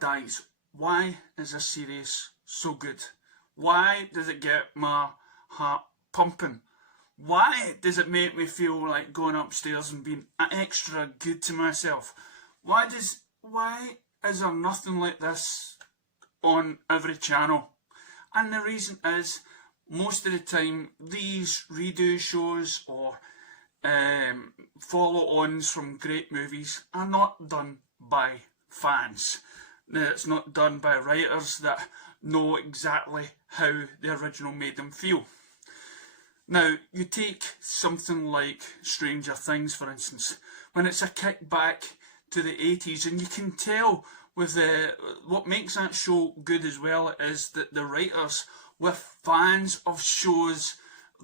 dies. Why is this series so good? Why does it get my heart pumping? Why does it make me feel like going upstairs and being extra good to myself? Why is there nothing like this on every channel? And the reason is, most of the time, these redo shows or follow-ons from great movies are not done by fans. It's not done by writers that know exactly how the original made them feel. Now, you take something like Stranger Things, for instance, when it's a kickback to the 80s, and you can tell with what makes that show good as well is that the writers were fans of shows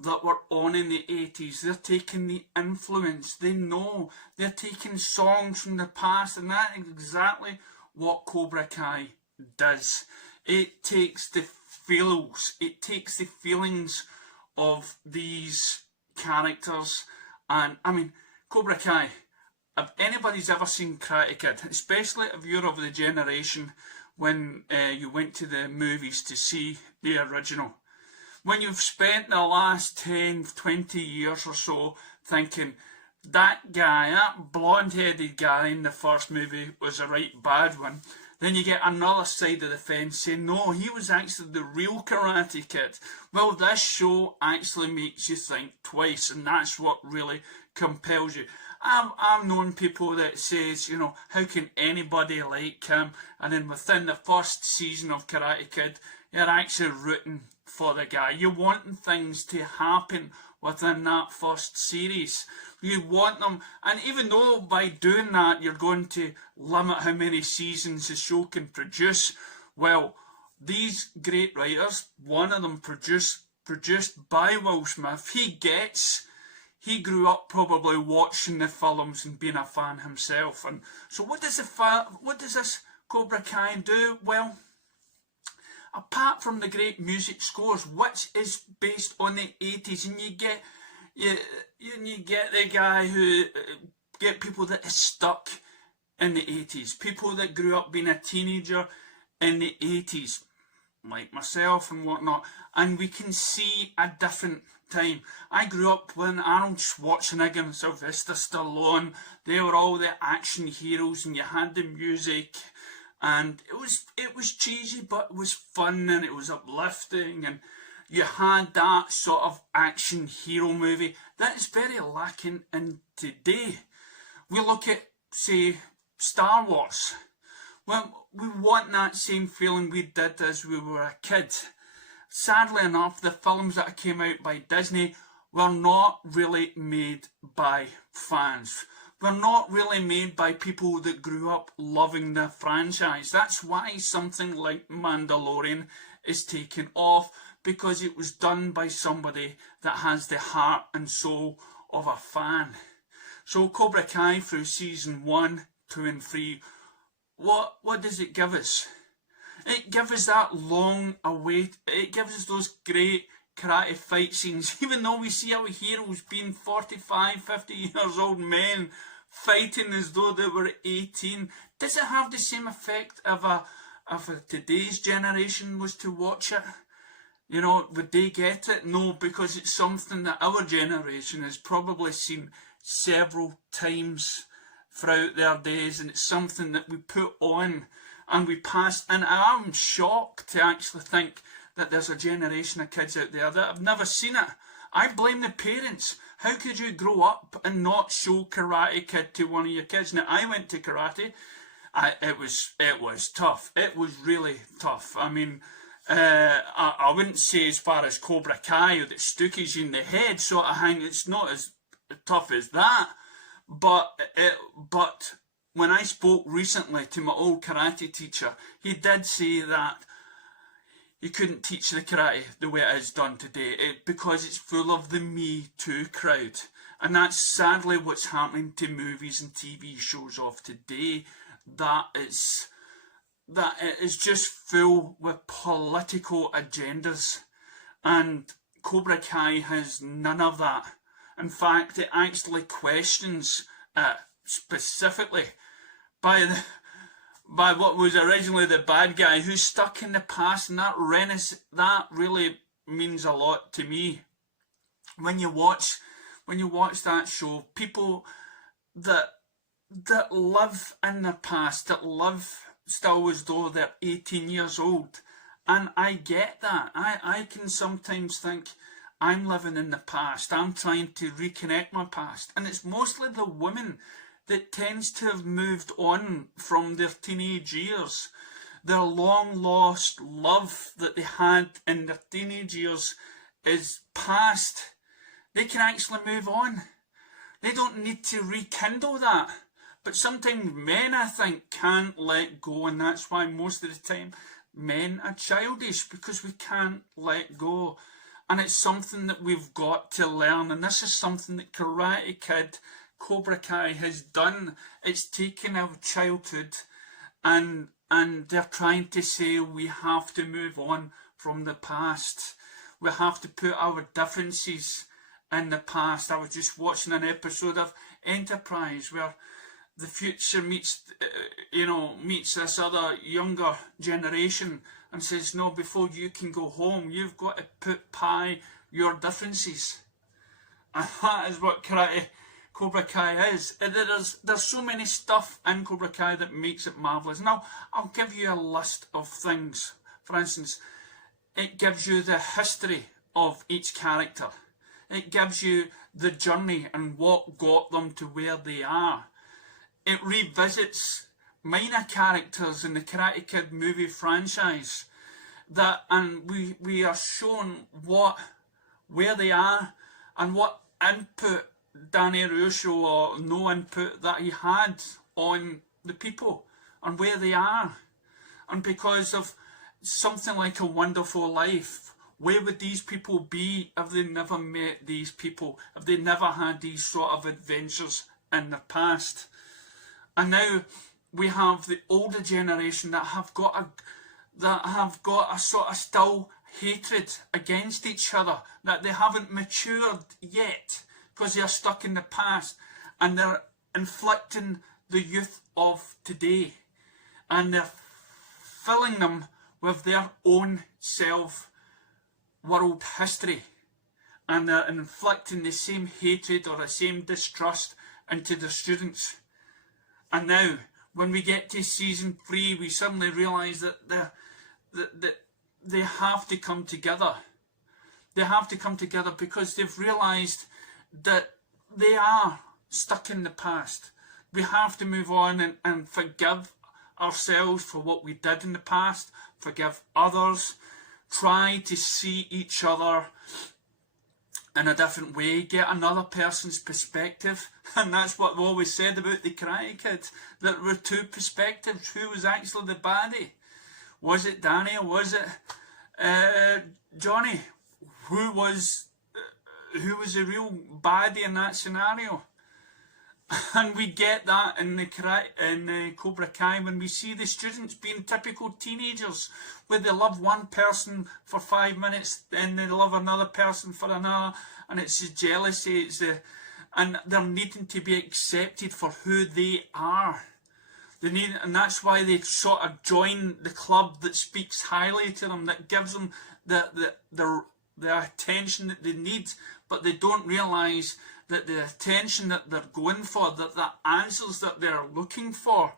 that were on in the 80s. They're taking the influence, they know, they're taking songs from the past, and that's exactly what Cobra Kai does. It takes the feels, it takes the feelings of these characters. And I mean, Cobra Kai, if anybody's ever seen Karate Kid, especially if you're of the generation when you went to the movies to see the original, when you've spent the last 10, 20 years or so thinking that guy, that blonde-headed guy in the first movie was a right bad one, then you get another side of the fence saying, no, he was actually the real Karate Kid. Well, this show actually makes you think twice, and that's what really compels you. I've known people that says, you know, how can anybody like him? And then within the first season of Karate Kid, you're actually rooting for the guy. You're wanting things to happen within that first series. You want them, and even though by doing that you're going to limit how many seasons the show can produce, well, these great writers, one of them produced by Will Smith, he grew up probably watching the films and being a fan himself. And so what does this Cobra Kai do? Well, apart from the great music scores, which is based on the 80s, and you get the guy who get people that is stuck in the 80s, people that grew up being a teenager in the 80s, like myself and whatnot, and we can see a different time. I grew up when Arnold Schwarzenegger and Sylvester Stallone, they were all the action heroes, and you had the music, and it was cheesy, but it was fun, and it was uplifting, and you had that sort of action hero movie that is very lacking in today. We look at, say, Star Wars. Well, we want that same feeling we did as we were a kid. Sadly enough, the films that came out by Disney were not really made by fans. Were not really made by people that grew up loving the franchise. That's why something like Mandalorian is taken off, because it was done by somebody that has the heart and soul of a fan. So Cobra Kai through season 1, 2 and 3, what does it give us? It gives us that long await, it gives us those great karate fight scenes, even though we see our heroes being 45, 50 years old men fighting as though they were 18. Does it have the same effect if today's generation was to watch it? You know, would they get it? No, because it's something that our generation has probably seen several times throughout their days, and it's something that we put on and we pass. And I'm shocked to actually think that there's a generation of kids out there that have never seen it. I blame the parents. How could you grow up and not show Karate Kid to one of your kids? Now, I went to karate. It was tough. It was really tough. I mean, I wouldn't say as far as Cobra Kai or that Stookies you in the head sort of thing. It's not as tough as that. But when I spoke recently to my old karate teacher, he did say that you couldn't teach the karate the way it is done today because it's full of the Me Too crowd. And that's sadly what's happening to movies and TV shows of today. That it is just full with political agendas. And Cobra Kai has none of that. In fact, it actually questions specifically by by what was originally the bad guy, who's stuck in the past, and that really means a lot to me. When you watch that show, people that live in the past, that live still as though they're 18 years old, and I get that. I can sometimes think I'm living in the past. I'm trying to reconnect my past, and it's mostly the women that tends to have moved on from their teenage years. Their long lost love that they had in their teenage years is past. They can actually move on. They don't need to rekindle that. But sometimes men, I think, can't let go, and that's why most of the time men are childish, because we can't let go. And it's something that we've got to learn, and this is something that Karate Kid, Cobra Kai has done. It's taken our childhood and they're trying to say we have to move on from the past. We have to put our differences in the past. I was just watching an episode of Enterprise where the future meets this other younger generation and says, no, before you can go home, you've got to put by your differences. And that is what Cobra Kai is. There's so many stuff in Cobra Kai that makes it marvellous. Now, I'll give you a list of things. For instance, it gives you the history of each character. It gives you the journey and what got them to where they are. It revisits minor characters in the Karate Kid movie franchise. And we are shown where they are and what input Danny Russo or no input that he had on the people and where they are. And because of something like A Wonderful Life, where would these people be if they never met these people, if they never had these sort of adventures in the past? And now we have the older generation that have got a sort of still hatred against each other, that they haven't matured yet because they are stuck in the past, and they're inflicting the youth of today, and they're filling them with their own world history, and they're inflicting the same hatred or the same distrust into the students. And now, when we get to season 3, we suddenly realise that they have to come together. They have to come together because they've realised that they are stuck in the past. We have to move on and forgive ourselves for what we did in the past, forgive others, try to see each other in a different way, get another person's perspective. And that's what we always said about the Karate Kid, that there were two perspectives. Who was actually the baddie? Was it Danny or was it Johnny? Who was the real baddie in that scenario? And we get that in the Cobra Kai when we see the students being typical teenagers, where they love one person for 5 minutes, then they love another person for another, and it's the jealousy, and they're needing to be accepted for who they are. And that's why they sort of join the club that speaks highly to them, that gives them the attention that they need, but they don't realise that the attention that they're going for, that the answers that they're looking for,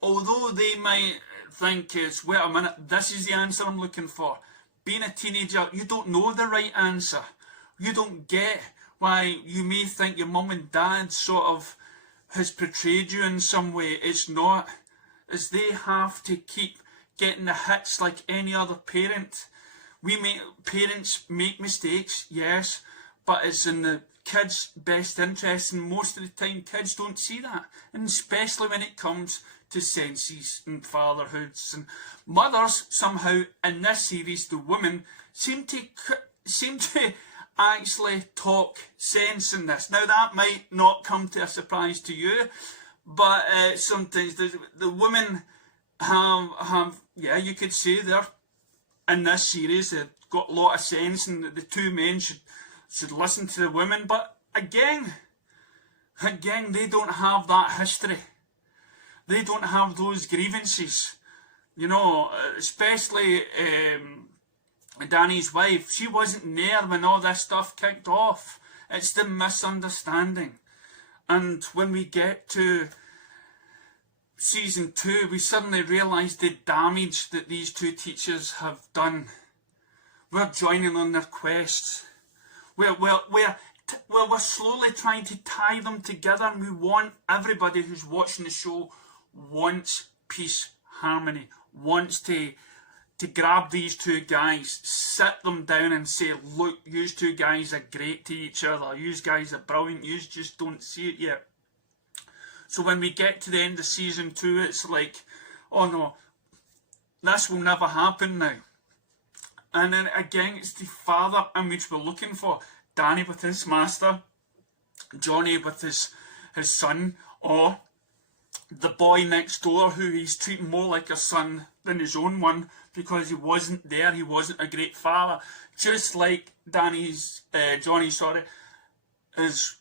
although they might think it's, wait a minute, this is the answer I'm looking for. Being a teenager, you don't know the right answer. You don't get why you may think your mum and dad sort of has portrayed you in some way. It's not. It's they have to keep getting the hits like any other parent. Parents make mistakes, yes, but it's in the kids' best interest, and most of the time kids don't see that, and especially when it comes to senses and fatherhoods. And mothers, somehow in this series, the women seem to actually talk sense in this. Now that might not come to a surprise to you, but sometimes the women have you could say they're in this series, they've got a lot of sense, and the two men should listen to the women. But again, they don't have that history. They don't have those grievances. You know, especially Danny's wife. She wasn't there when all this stuff kicked off. It's the misunderstanding. And when we get to season 2, we suddenly realise the damage that these two teachers have done. We're joining on their quests. We're slowly trying to tie them together, and we want everybody who's watching the show wants peace, harmony, wants to grab these two guys, sit them down and say, look, you two guys are great to each other, you guys are brilliant, you just don't see it yet. So when we get to the end of season 2, it's like, oh no, this will never happen now. And then again, it's the father image we're looking for. Danny with his master, Johnny with his son, or the boy next door who he's treating more like a son than his own one because he wasn't there, he wasn't a great father. Just like Johnny's, his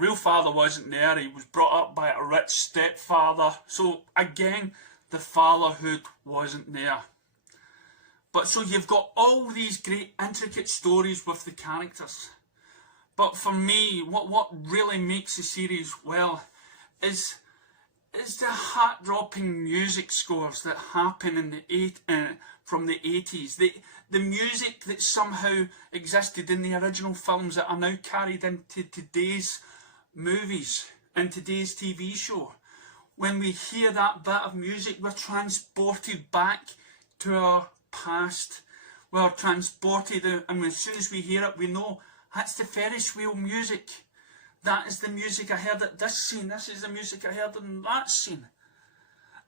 real father wasn't there, he was brought up by a rich stepfather. So again, the fatherhood wasn't there. But so you've got all these great intricate stories with the characters. But for me, what really makes the series well is the heart-dropping music scores that happen in from the 80s. The music that somehow existed in the original films that are now carried into today's movies and today's TV show. When we hear that bit of music, we're transported back to our past. We're transported, and as soon as we hear it, we know that's the Ferris wheel music. That is the music I heard at this scene. This is the music I heard in that scene.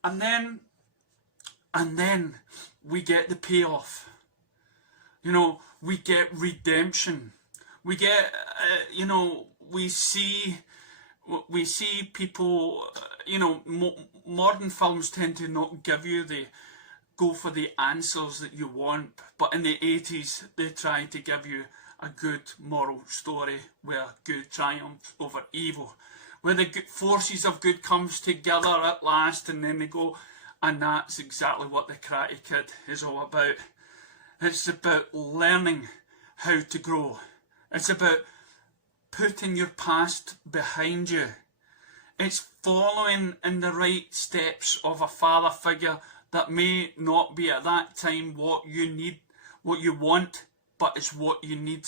And then we get the payoff. You know, we get redemption. We get, we see people, modern films tend to not give you go for the answers that you want. But in the 80s, they tried to give you a good moral story where good triumphs over evil, where the good forces of good comes together at last, and then they go, and that's exactly what the Karate Kid is all about. It's about learning how to grow. It's about putting your past behind you. It's following in the right steps of a father figure that may not be at that time what you need, what you want, but it's what you need.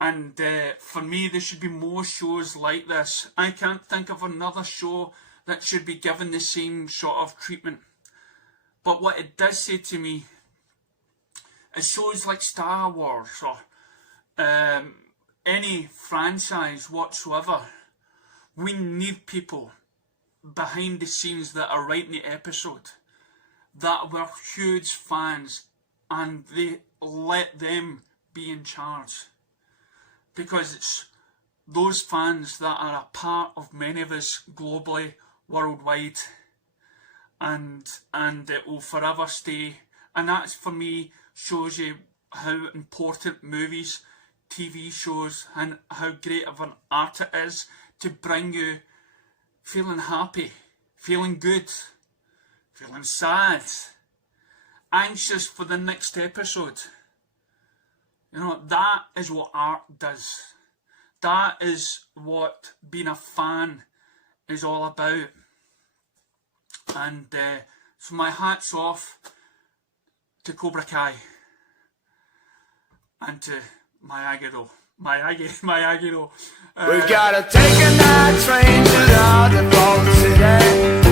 And for me, there should be more shows like this. I can't think of another show that should be given the same sort of treatment. But what it does say to me is shows like Star Wars or any franchise whatsoever, we need people behind the scenes that are writing the episode that were huge fans, and they let them be in charge, because it's those fans that are a part of many of us globally, worldwide, and it will forever stay. And that's, for me, shows you how important movies, TV shows, and how great of an art it is to bring you feeling happy, feeling good, feeling sad, anxious for the next episode. You know, that is what art does. That is what being a fan is all about. And so my hat's off to Cobra Kai and to Miyagi-Do. Miyagi-Do. We've got to take a night train to the falls today.